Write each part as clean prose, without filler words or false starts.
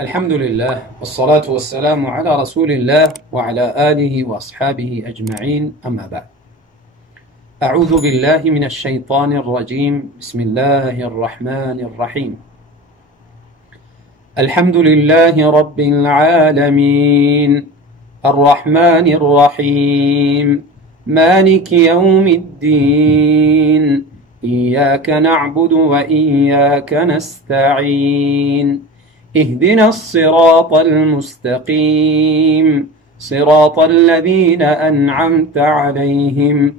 الحمد لله والصلاة والسلام على رسول الله وعلى آله وأصحابه أجمعين، أما بعد. أعوذ بالله من الشيطان الرجيم. بسم الله الرحمن الرحيم. الحمد لله رب العالمين الرحمن الرحيم مالك يوم الدين إياك نعبد وإياك نستعين اهدنا الصراط المستقيم صراط الذين أنعمت عليهم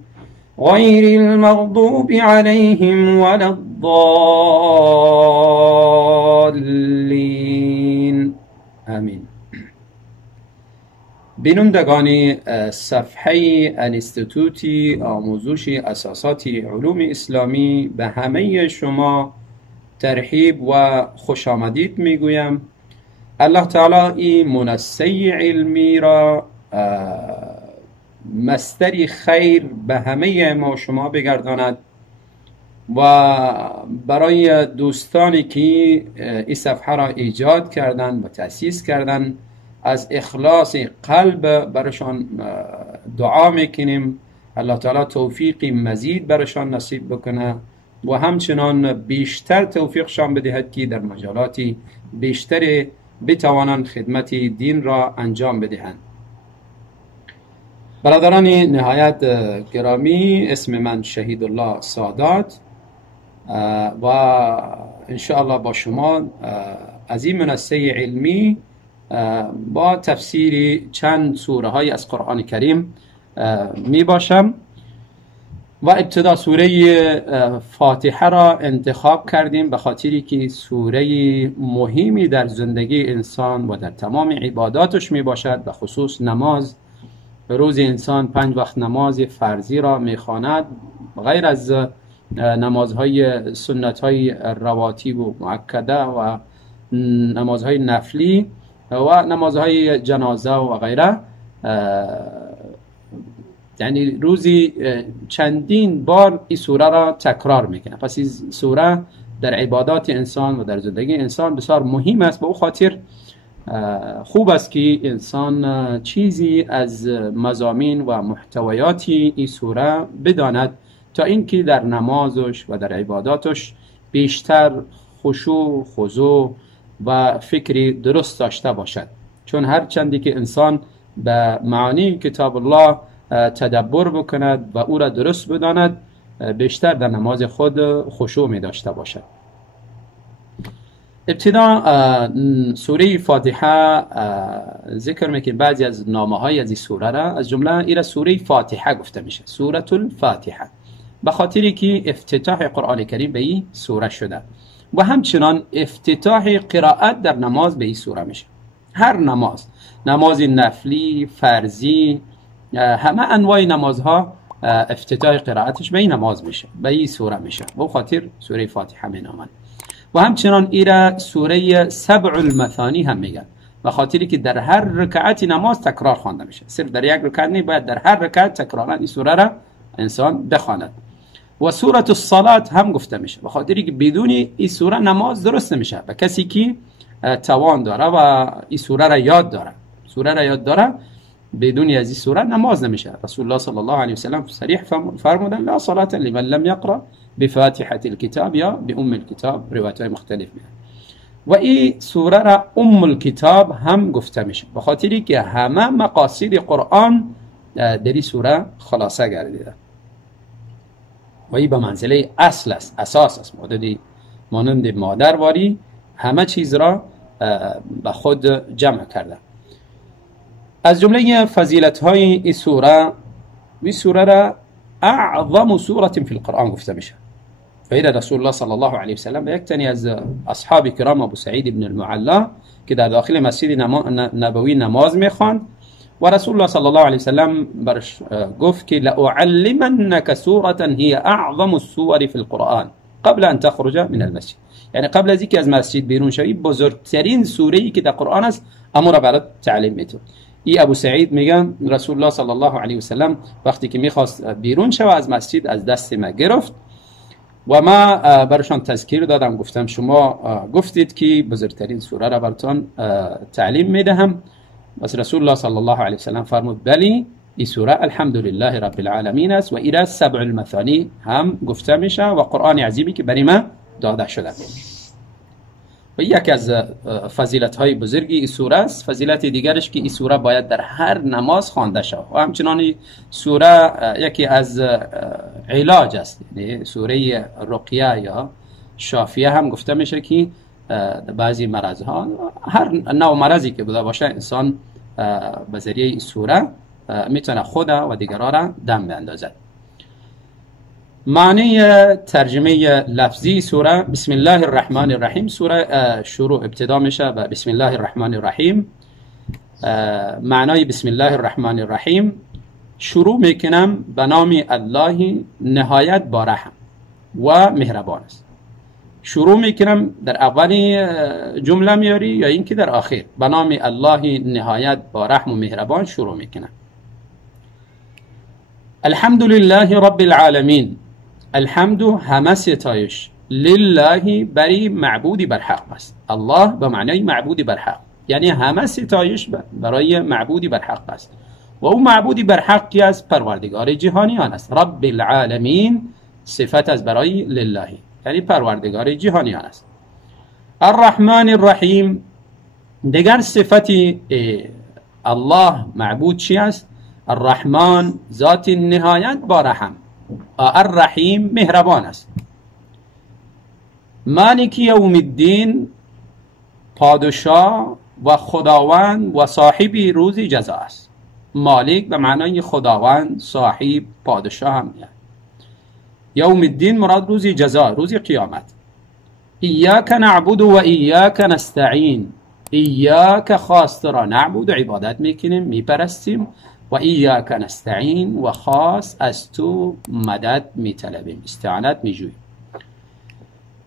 غير المغضوب عليهم ولا الضالين آمین. بینندگان صفحه انستیتوتی آموزش اساسات علوم اسلامی، به همه شما ترحیب و خوش آمدید میگویم. الله تعالی این منصه علمی را مصدر خیر به همه ما شما بگرداند و برای دوستانی که این صفحه را ایجاد کردند و تأسیس کردند از اخلاص قلب برشان دعا میکنیم. الله تعالی توفیق مزید برشان نصیب بکنه و همچنان بیشتر توفیقشان بدهد که در مجالات بیشتر بتوانند خدمت دین را انجام بدهند. برادران نهایت گرامی، اسم من شهید الله سادات و انشاءالله با شما از این منصه علمی با تفسیر چند سوره های از قرآن کریم می باشم. و ابتدا سوره فاتحه را انتخاب کردیم به خاطری که سوره مهمی در زندگی انسان و در تمام عباداتش می باشد. به خصوص نماز، روز انسان 5 وقت نماز فرضی را می خواند، غیر از نمازهای سنتهای رواتیب و مؤکده و نمازهای نفلی و نمازهای جنازه و غیره. یعنی روزی چندین بار این سوره را تکرار میکنه. پس این سوره در عبادات انسان و در زندگی انسان بسیار مهم است. به او خاطر خوب است که انسان چیزی از مضامین و محتویاتی این سوره بداند تا اینکه در نمازش و در عباداتش بیشتر خشوع، خضوع و فکری درست داشته باشد. چون هر چندی که انسان به معانی کتاب الله تدبر بکند و او را درست بداند، بیشتر در نماز خود خشوع می داشته باشد. ابتدا سوره فاتحه ذکر میکنیم. بعضی از نامه های از این سوره را، از جمله این سوره فاتحه گفته میشه، سوره الفاتحه، به خاطری که افتتاح قرآن کریم به این سوره شده و همچنان افتتاح قرائت در نماز به این سوره میشه. هر نماز نفلی، فرضی، همه انواع نمازها افتتاح قرائتش به این نماز میشه، به این سوره میشه. به خاطر سوره فاتحه می نامند. و همچنان ایره سوره سبع المثانی هم میگن، به خاطری که در هر رکعت نماز تکرار خوانده میشه. صرف در یک رکعت نه، باید در هر رکعت تکرارا این سوره را انسان بخواند. و سوره الصلات هم گفته میشه، به خاطری که بدون این سوره نماز درست نمیشه. و کسی که توان داره و این سوره را یاد داره، بدون از این سوره نماز نمیشه. رسول الله صلی الله علیه و سلم صریح فرمودن لا صلاة لمن لم يقرأ بفاتحة الكتاب یا بأم الكتاب، روایت های مختلف میاد. و این سوره را ام الكتاب هم گفته میشه، به خاطری که همه مقاصد قرآن در این سوره خلاصه گردیده و این به منزله اصل است، اساس است، مانند مادرواری همه چیز را به خود جمع کرده. از جمله فضیلت های این سوره را اعظم سوره فی القرآن گفته میشه. و این رسول الله صلی الله علیه و سلم به یک تنی از اصحاب کرام ابو سعید بن المعلا که در داخل مسجد نبوی نماز میخواند و رسول الله صلی الله علیه و سلم برش گفت که لأعلمنك سوره هی اعظم السور فی القرآن قبل ان تخرج من المسجد. یعنی قبل از اینکه از مسجد بیرون شوی، بزرگترین سوره‌ای که در قرآن است اما را برات تعلیم میدم. این ابو سعید میگن رسول الله صلی الله علیه و سلم وقتی که میخواست بیرون شود از مسجد، از دست ما گرفت و ما برشان تذکیر دادم، گفتم شما گفتید که بزرگترین سوره را براتون تعلیم میدهم. بس رسول الله صلی الله علیه وسلم فرمود بلی این سوره الحمدلله رب العالمین است و ایرا سبع المثانی هم گفته میشه و قرآن عظیمی که برای ما داده شده. و یکی از فضیلت های بزرگی این سوره است. فضیلت دیگرش که این سوره باید در هر نماز خوانده شود و همچنان سوره یکی از علاج است، یعنی سوره رقیه یا شافیه هم گفته میشه که بعضی مرض ها، هر نوع مرضی که بوده باشه، انسان به ذریعه این سوره میتونه خود و دیگران را دم بیندازد. معنی ترجمه لفظی سوره: بسم الله الرحمن الرحیم. سوره شروع ابتدا میشه به بسم الله الرحمن الرحیم. معنای بسم الله الرحمن الرحیم: شروع میکنم به نام الله نهایت با رحم و مهربان است. شروع میکنم در اولی جمله میاری یا اینکه در آخر؟ به نام الله نهایت با رحم و مهربان شروع میکنم. الحمدلله رب العالمین. الحمد همه ستایش، لله بری معبودی بر حق است. الله به معنای معبودی بر حق، یعنی همه ستایش برای معبودی بر حق است و او معبودی بر حقی از پروردگار جهانیان است. رب العالمین صفت از برای لله، یعنی پروردگار جهانیان است. الرحمن الرحیم دیگر صفتی الله معبود چی است؟ الرحمن ذات نهایت با رحم، الرحیم مهربان است. مالک یوم الدین پادشاه و خداوند و صاحب روز جزا است. مالک به معنای خداوند، صاحب، پادشاه هم میاد. یوم الدین مراد روز جزا، روز قیامت. ایاک نعبد و ایاک نستعین. ایاک خاص را نعبد، عبادت میکنیم میپرستیم، و ایاک نستعین و خاص از تو مدد میطلبیم، استعانت میجوییم.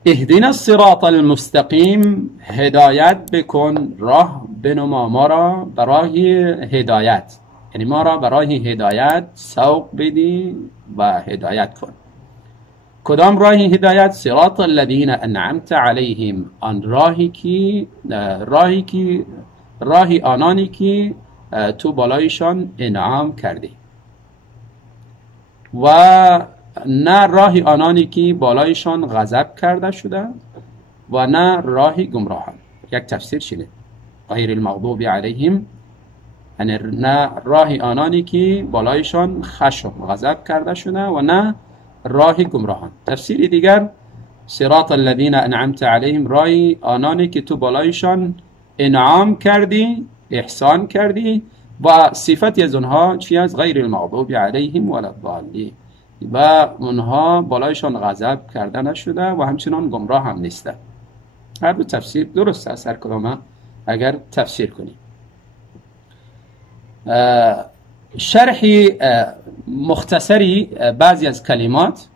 اهدنا الصراط المستقیم. هدایت بکن، راه بنما ما را برای هدایت، یعنی ما را برای هدایت سوق بدی و هدایت کن. کدام راهی هدایت؟ صراط الذین انعمت علیهم. آن راهی آنانی که تو بالایشان انعام کردی، و نه راهی آنانی که بالایشان غضب کرده شده و نه راهی گمراهان. یک تفسیر شنید، غیر المغضوب علیهم، یعنی نه راهی آنانی که بالایشان خشم غضب کرده شده و نه راهی گمراهان. تفسیر دیگر: صراط الذین انعمت علیهم، راهی آنانی که تو بالایشان انعام کردی، احسان کردی، و صفتی از اونها چی است؟ غیر المغضوب علیهم ولا الضالین، و اونها بالایشان غضب کرده نشده و همچنان گمراه هم نیسته. هر دو تفسیر درست است، هر کدام اگر تفسیر کنی. شرح مختصری بعضی از کلمات.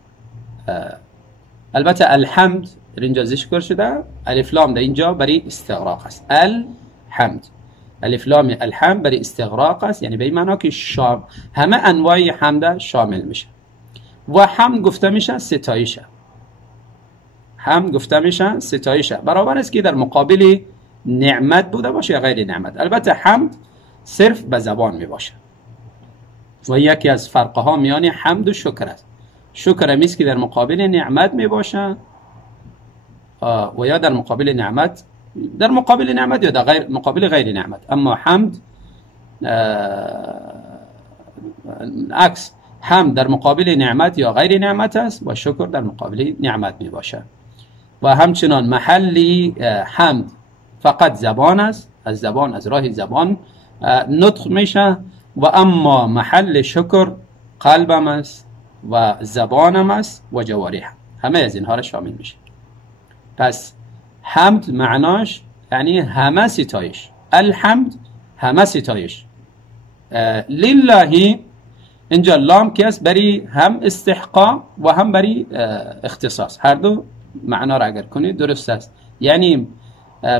البته الحمد در اینجا ذکر شده، الف لام در اینجا برای استغراق است. الحمد، الف لام الحمد برای استغراق است، یعنی به این معنا که همه انواع حمد شامل میشه. و حمد گفته میشه ستایشه. حمد گفته میشه ستایشه، برابر است که در مقابل نعمت بوده باشه یا غیر نعمت. البته حمد صرف به زبان می باشه و یکی از فرقها میان حمد و شکر است. شکر همیست که در مقابل نعمت می باشه و یا در مقابل نعمت، یا در مقابل غیر نعمت. اما حمد عکس، حمد در مقابل نعمت یا غیر نعمت است و شکر در مقابل نعمت می باشه. و همچنان محلی حمد فقط زبان است، از زبان، از راه زبان نطق میشه، و اما محل شکر قلبم است و زبانم است و جوارح، همه از اینها را شامل میشه. پس حمد معناش یعنی همه ستایش. الحمد همه ستایش. لله اینجا لام که است برای هم استحقاق و هم برای اختصاص، هر دو معنا را اگر کنید درست است. یعنی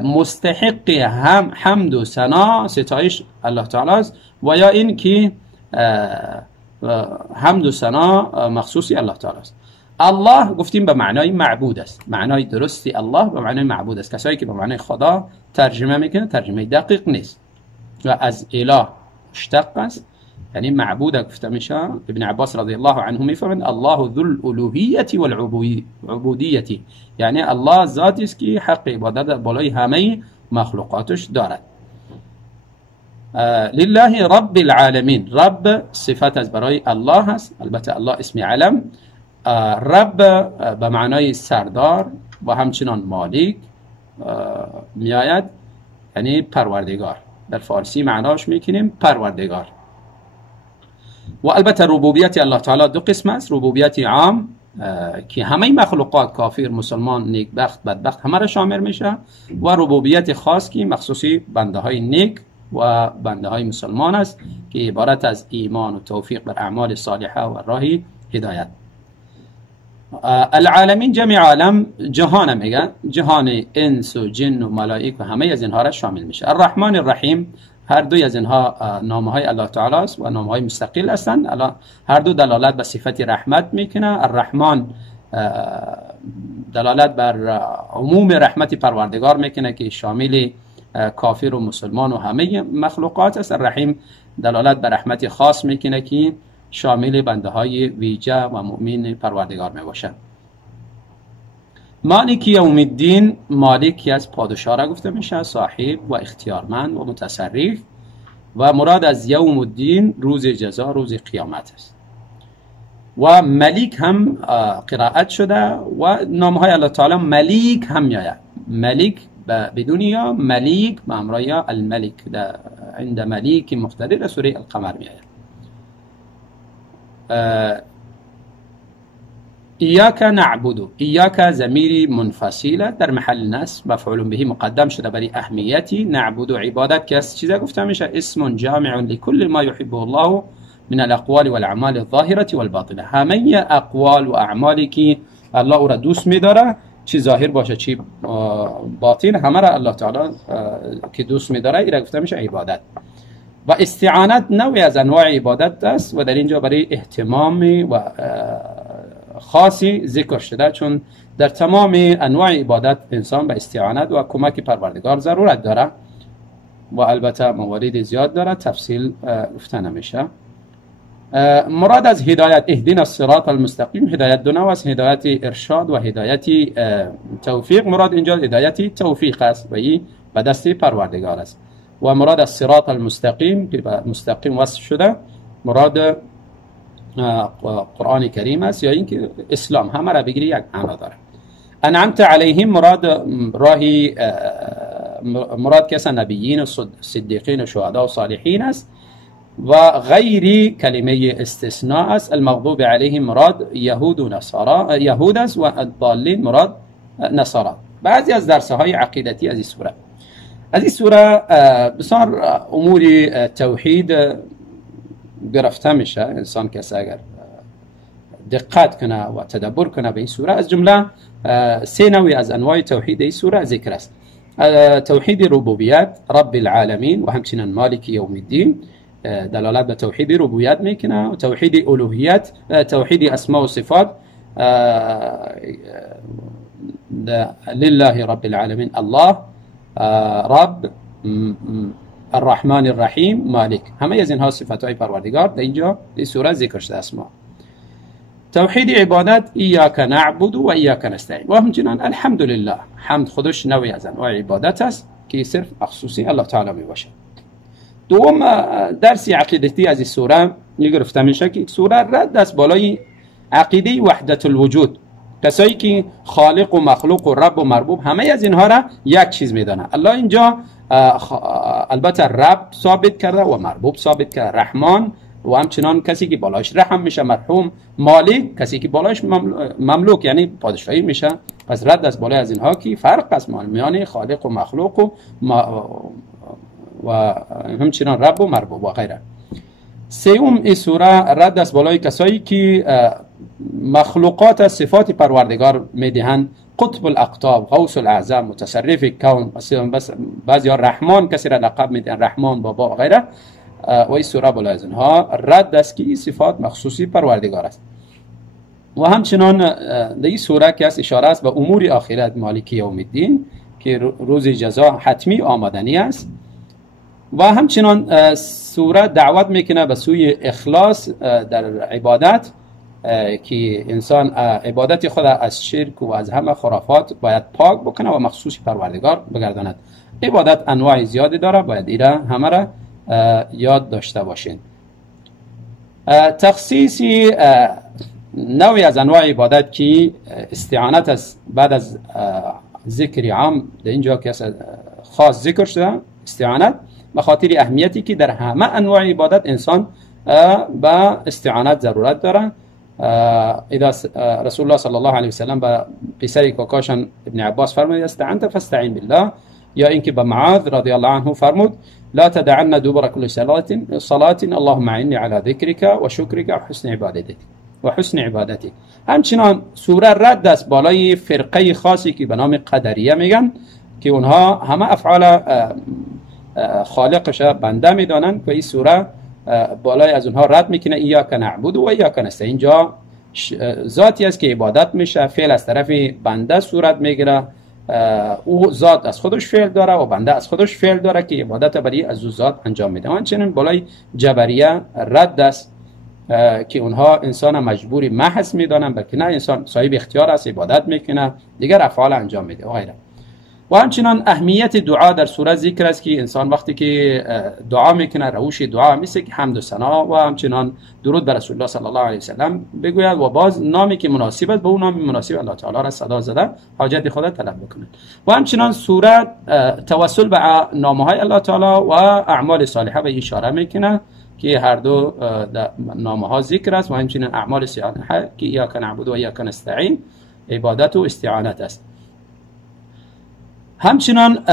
مستحق هم حمد و ثنا ستایش الله تعالی است، و یا این که حمد و ثنا مخصوصی الله تعالی است. الله گفتیم به معنای معبود است. معنای درستی الله به معنای معبود است. کسایی که به معنای خدا ترجمه میکنه ترجمه دقیق نیست و از اله مشتق است، یعنی معبود گفته میشه. ابن عباس رضی الله عنه میفرماید الله ذو الالوهیه والعبودیه، یعنی الله ذاتی است که حق عبادت بالای همه مخلوقاتش دارد. لله رب العالمین، رب صفت از برای الله هست، البته الله اسم علم. رب به معنای سردار و همچنان مالک میآید، یعنی پروردگار. در فارسی معناش میکنیم پروردگار. و البته ربوبیت الله تعالی دو قسم است. ربوبیت عام که همه مخلوقات کافر، مسلمان، نیکبخت، بدبخت همه را شامل میشه، و ربوبیت خاص که مخصوصی بنده های نیک و بنده های مسلمان است که عبارت از ایمان و توفیق بر اعمال صالحه و راه هدایت. العالمین جمع عالم جهان میگن، جهان انس و جن و ملائک و همه از اینها را شامل میشه. الرحمن الرحیم، هر دوی از اینها نامه های الله تعالی است و نامه های مستقل هستند. هر دو دلالت به صفت رحمت میکنه. الرحمن دلالت بر عموم رحمت پروردگار میکنه که شامل کافر و مسلمان و همه مخلوقات است. الرحیم دلالت بر رحمت خاص میکنه که شامل بنده های ویژه و مؤمن پروردگار می باشند. مالک یوم الدین، مالک از پادشاه را گفته میشه، صاحب و اختیارمند و متصرف، و مراد از یوم الدین روز جزا، روز قیامت است. و ملیک هم قرائت شده و نام های الله تعالی ملیک هم میآید. ملیک بدون یا، ملیک به همراه یا، الملک عند ملیک مقتدر، سوره القمر میآید. ایاک نعبد، ایاک ضمیر منفصل در محل نصب مفعول به مقدم شده برای اهمیتی. نعبد عبادت که از چیزا گفته میشه اسم جامع لكل ما يحبه الله من الاقوال والاعمال الظاهره والباطنه، همه اقوال و اعمالی که الله او را دوست میداره، چی ظاهر باشه چی باطن، همه را الله تعالی که دوست میداره این را گفته میشه عبادت. و استعانت نوعی از انواع عبادت است و در اینجا برای اهتمام و خاصی ذکر شده، چون در تمام انواع عبادت انسان به استعانت و کمک پروردگار ضرورت داره و البته موارد زیاد داره، تفصیل گفته نمیشه. مراد از هدایت، اهدنا الصراط المستقیم، هدایت دو نوع است، هدایت ارشاد و هدایت توفیق. مراد اینجا هدایت توفیق است و این به دست پروردگار است. و مراد از صراط المستقیم که مستقیم وصف شده، مراد قرآن کریم است یا اینکه اسلام، همه را بگیری یک معنا داره. انعمت علیهم، مراد کسا نبیین و صدیقین و شهدا و صالحین است. و غیری کلمه استثناء است. المغضوب علیهم مراد یهود و نصارا، یهود است، و الضالین مراد نصارا. بعضی از درس‌های عقیدتی از این سوره، از این سوره بسیار امور توحید گرفته میشه. انسان کسی اگر دقت کنه و تدبر کنه به این سوره، از جمله سه نوعی از انواع توحید این سوره ذکر است. توحید ربوبیت، رب العالمین، و همچنین مالک یوم الدین دلالت به توحید ربوبیت میکنه. و توحید الوهیت، توحید اسماء و صفات، لله رب العالمین، الله رب، الرحمن الرحیم، مالک، همه از اینها صفات های پروردگار در اینجا این سوره ذکر شده اسما. توحید عبادت، ایاک نعبد و ایاک نستعین، و همچنین الحمدلله، حمد خودش نوعی از انواع عبادت است که صرف مخصوصی الله تعالی می باشه. دوم درس عقیدتی از این سوره گرفته میشه که سوره رد است بالای عقیده وحدت الوجود، کسایی که خالق و مخلوق و رب و مربوب همه از اینها را یک چیز میدانه. الله اینجا البته رب ثابت کرده و مربوب ثابت کرده، رحمان و همچنان کسی که بالایش رحم میشه، مرحوم، مالک کسی که بالایش مملوک یعنی پادشاهی میشه. پس رد از بالای از اینها که فرق است میان خالق و مخلوق و همچنان رب و مربوب و غیره. سوم این سوره رد است بالای کسایی که مخلوقات صفات پروردگار میدهند، قطب الاقطاب، غوث الاعظم، متصرف کون، بس بعضی ها رحمان کسی را لقب میدن، رحمان بابا و غیره. و این سوره بالای از اینها رد است که این صفات مخصوصی پروردگار است. و همچنان در این سوره که از اشاره است به امور آخرت مالک یوم الدین که روز جزا حتمی آمدنی است. و همچنان سوره دعوت میکنه به سوی اخلاص در عبادت که انسان عبادت خود از شرک و از همه خرافات باید پاک بکنه و مخصوص پروردگار بگرداند. عبادت انواع زیادی داره، باید ایره همه را یاد داشته باشین. تخصیص نوعی از انواع عبادت که استعانت است بعد از ذکر عام در اینجا که خاص ذکر شده استعانت، به خاطر اهمیتی که در همه انواع عبادت انسان به استعانت ضرورت داره. اذا رسول الله صلی الله علیه و سلم به پسر کاکاشان ابن عباس فرمود استعنت فاستعین بالله، یا اینکه به معاذ رضی الله عنه فرمود لا تدعن دبر كل صلاة اللهم اعني على ذكرك وشكرك وحسن عبادتك. همچنان سوره رد است بالای فرقه خاصی که به نام قدریه میگن که اونها همه افعال خالقش بنده میدانن که این سوره بالای از اونها رد میکنه ایاک نعبد و ایاک نستعین. اینجا ذاتی است که عبادت میشه، فعل از طرف بنده صورت میگیره، او ذات از خودش فعل داره و بنده از خودش فعل داره که عبادت برای از او ذات انجام میده. همچنین بالای جبریه رد است که اونها انسان مجبوری محض میدانن، بلکه نه، انسان صاحب اختیار است، عبادت میکنه، دیگر افعال انجام میده و غیره. و همچنان اهمیت دعا در سوره ذکر است که انسان وقتی که دعا میکنه روش دعا مثل که حمد و ثنا و همچنان درود بر رسول الله صلی الله علیه و سلم بگوید و باز نامی که مناسب است به اون نام مناسب الله تعالی را صدا زده حاجت خود طلب بکنه. و همچنان سوره توسل به نامهای الله تعالی و اعمال صالحه به اشاره میکنه که هر دو نامها ذکر است و همچنین اعمال صالحه که ایاک نعبد و ایاک نستعین عبادت و استعانت است. همچنان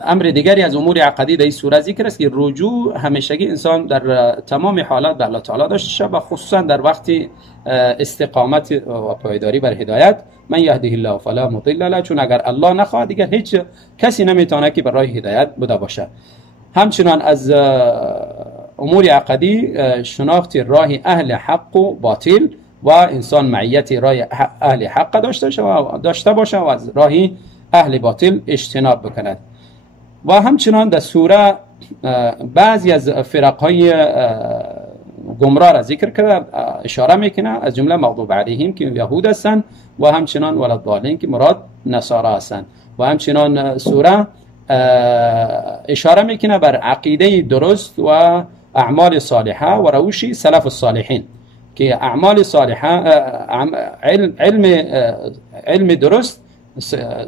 امر دیگری از امور عقدی در این سوره ذکر است که رجوع همیشگی انسان در تمام حالات به الله تعالی داشته شد و خصوصا در وقت استقامت و پایداری بر هدایت. من یهده الله فلا مضل له، چون اگر الله نخواهد دیگر هیچ کسی نمیتونه که بر راه هدایت بوده باشه. همچنان از امور عقدی شناخت راه اهل حق و باطل و انسان معیت راه اهل حق داشته باشه و از راه اهل باطل اجتناب بکند. و همچنان در سوره بعضی از فرقهای گمراه را ذکر کرده، اشاره میکنه، از جمله مغضوب علیهم که یهود هستند و همچنان ولضالین که مراد نصارا هستند. و همچنان سوره اشاره میکنه بر عقیده درست و اعمال صالحه و روش سلف الصالحین که اعمال صالحه علم درست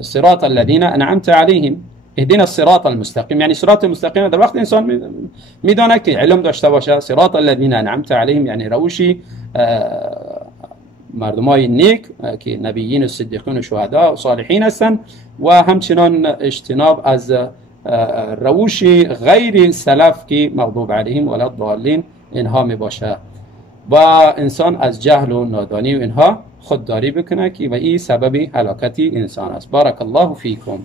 صراط الذين انعمت عليهم اهدنا الصراط المستقیم، یعنی صراط مستقیم در وقت انسان میدونه که علم داشته باشه. صراط الذين انعمت عليهم یعنی روشی مردمای نیک که نبیین و صدیقین و شهدا و صالحین هستند و همچنان اجتناب از روش غیر سلف که مغضوب علیهم ولا الضالین اینها می باشه و انسان از جهل و نادانی و اینها خودداری بکنه که و این سبب هلاکت انسان است. بارک الله فیکم.